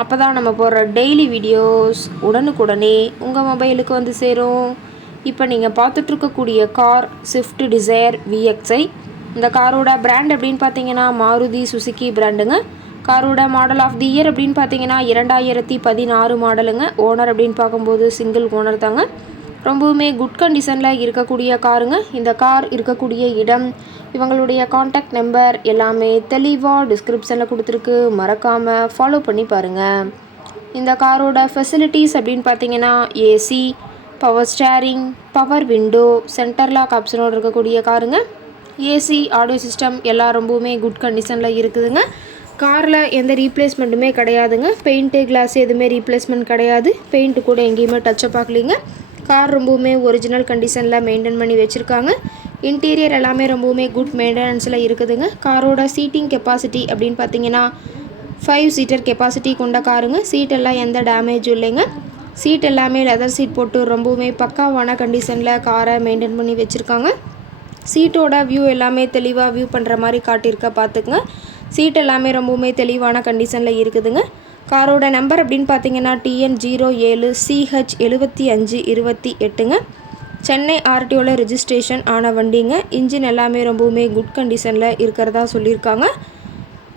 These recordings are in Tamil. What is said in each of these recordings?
அப்போ தான் நம்ம போடுற டெய்லி வீடியோஸ் உடனுக்குடனே உங்கள் மொபைலுக்கு வந்து சேரும். இப்போ நீங்கள் பார்த்துட்ருக்கக்கூடிய கார் ஸ்விஃப்ட் டிசையர் விஎக்ஸ்ஐ இந்த காரோட பிராண்ட் அப்படின்னு பார்த்தீங்கன்னா மாருதி சுசுக்கி பிராண்டுங்க காரோட மாடல் ஆஃப் தி இயர் அப்படின்னு பார்த்தீங்கன்னா இரண்டாயிரத்தி பதினாறு மாடலுங்க ஓனர் அப்படின்னு பார்க்கும்போது சிங்கிள் ஓனர் தாங்க. ரொம்பவுமே குட் கண்டிஷனில் இருக்கக்கூடிய காருங்க. இந்த கார் இருக்கக்கூடிய இடம் இவங்களுடைய காண்டாக்ட் நம்பர் எல்லாமே தெளிவாக டிஸ்கிரிப்ஷனில் கொடுத்துருக்கு. மறக்காமல் ஃபாலோ பண்ணி பாருங்கள் இந்த காரோட ஃபெசிலிட்டிஸ் அப்படின்னு பார்த்தீங்கன்னா AC power steering power window centre lock ஆப்ஷனோடு இருக்கக்கூடிய காருங்க. ஏசி ஆடியோ சிஸ்டம் எல்லாம் ரொம்பவுமே குட் கண்டிஷனில் இருக்குதுங்க. காரில் எந்த ரீப்ளேஸ்மெண்ட்டுமே கிடையாதுங்க. பெயிண்ட்டு கிளாஸ் எதுவுமே ரீப்ளேஸ்மெண்ட் கிடையாது. பெயிண்ட்டு கூட எங்கேயுமே டச்சப் ஆகலிங்க. கார் ரொம்பவுமே ஒரிஜினல் கண்டிஷனில் மெயின்டைன் பண்ணி வச்சுருக்காங்க. இன்டீரியர் எல்லாமே ரொம்பவுமே குட் மெயின்டெனன்ஸில் இருக்குதுங்க. காரோட சீட்டிங் கெப்பாசிட்டி அப்படின்னு பார்த்தீங்கன்னா ஃபைவ் சீட்டர் கெப்பாசிட்டி கொண்ட காருங்க. சீட் எல்லாம் எந்த டேமேஜும் இல்லைங்க. சீட் எல்லாமே லெதர் சீட் போட்டு ரொம்பவுமே பக்காவான கண்டிஷனில் காரை மெயின்டைன் பண்ணி வச்சுருக்காங்க. சீட்டோட வியூ எல்லாமே தெளிவாக வியூ பண்ணுற மாதிரி காட்டியிருக்க பார்த்துக்குங்க சீட் எல்லாமே ரொம்பவுமே தெளிவான கண்டிஷனில் இருக்குதுங்க. காரோட நம்பர் அப்படின்னு பார்த்தீங்கன்னா டிஎன் ஜீரோ ஏழு சிஹெச் எழுபத்தி அஞ்சு இருபத்தி எட்டுங்க. சென்னை ஆர்டிஓவில் ரிஜிஸ்ட்ரேஷன் ஆன வண்டிங்க. இன்ஜின் எல்லாமே ரொம்பவுமே குட் கண்டிஷனில் இருக்கிறதா சொல்லியிருக்காங்க.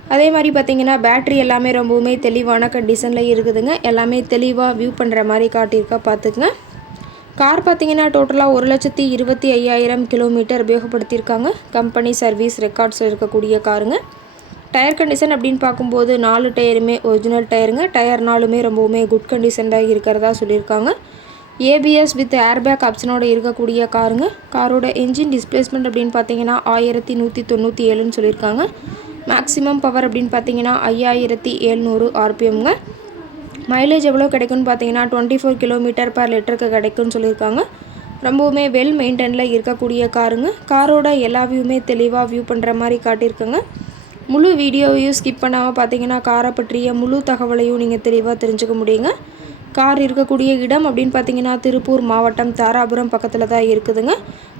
அதே மாதிரி பார்த்தீங்கன்னா பேட்ரி எல்லாமே ரொம்பவுமே தெளிவான கண்டிஷனில் இருக்குதுங்க. எல்லாமே தெளிவாக வியூ பண்ணுற மாதிரி காட்டியிருக்கா பார்த்துக்குங்க. கார் பார்த்தீங்கன்னா டோட்டலாக ஒரு லட்சத்தி இருபத்தி ஐயாயிரம் கிலோமீட்டர் உபயோகப்படுத்தியிருக்காங்க. கம்பெனி சர்வீஸ் ரெக்கார்ட்ஸ் இருக்கக்கூடிய காருங்க டயர் கண்டிஷன் அப்படின்னு பார்க்கும்போது நாலு டயருமே ஒரிஜினல் டயருங்க. டயர் நாலுமே ரொம்பவுமே குட் கண்டிஷனில் இருக்கிறதா சொல்லியிருக்காங்க. ஏபிஎஸ் வித் ஏர்பேக் ஆப்ஷனோட இருக்கக்கூடிய காருங்க. காரோட என்ஜின் டிஸ்பிளேஸ்மெண்ட் அப்படின்னு பார்த்தீங்கன்னா ஆயிரத்தி நூற்றி தொண்ணூற்றி ஏழுன்னு சொல்லியிருக்காங்க. மேக்ஸிமம் பவர் அப்படின்னு பார்த்தீங்கன்னா ஐயாயிரத்தி எழுநூறு ஆர்பிஎம்ங்க. மைலேஜ் எவ்வளோ கிடைக்கும்னு பார்த்தீங்கன்னா டுவெண்ட்டி ஃபோர் கிலோமீட்டர் பர் லிட்டருக்கு கிடைக்கும்னு சொல்லியிருக்காங்க. ரொம்பவுமே வெல் மெயின்டெனில் இருக்கக்கூடிய காருங்க. காரோட எல்லா வியூமே தெளிவாக வியூ பண்ணுற மாதிரி காட்டியிருக்குங்க. முழு வீடியோவையும் ஸ்கிப் பண்ணாமல் பார்த்தீங்கன்னா காரை பற்றிய முழு தகவலையும் நீங்கள் தெளிவாக தெரிஞ்சுக்க முடியுங்க. கார் இருக்கக்கூடிய இடம் அப்படின்னு பார்த்தீங்கன்னா திருப்பூர் மாவட்டம் தாராபுரம் பக்கத்தில் தான் இருக்குதுங்க.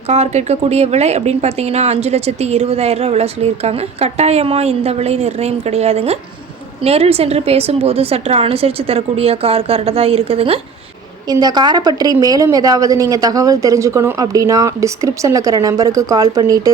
கார் கேட்கக்கூடிய விலை அப்படின்னு பார்த்தீங்கன்னா அஞ்சு லட்சத்தி இருபதாயிரரூவா விலை சொல்லியிருக்காங்க. கட்டாயமாக இந்த விலை நிர்ணயம் கிடையாதுங்க. நேரில் சென்று பேசும்போது சற்று அனுசரித்து தரக்கூடிய கார் கார்டாக தான் இருக்குதுங்க. இந்த காரை பற்றி மேலும் ஏதாவது நீங்கள் தகவல் தெரிஞ்சுக்கணும் அப்படின்னா டிஸ்கிரிப்ஷனில் இருக்கிற நம்பருக்கு கால் பண்ணிவிட்டு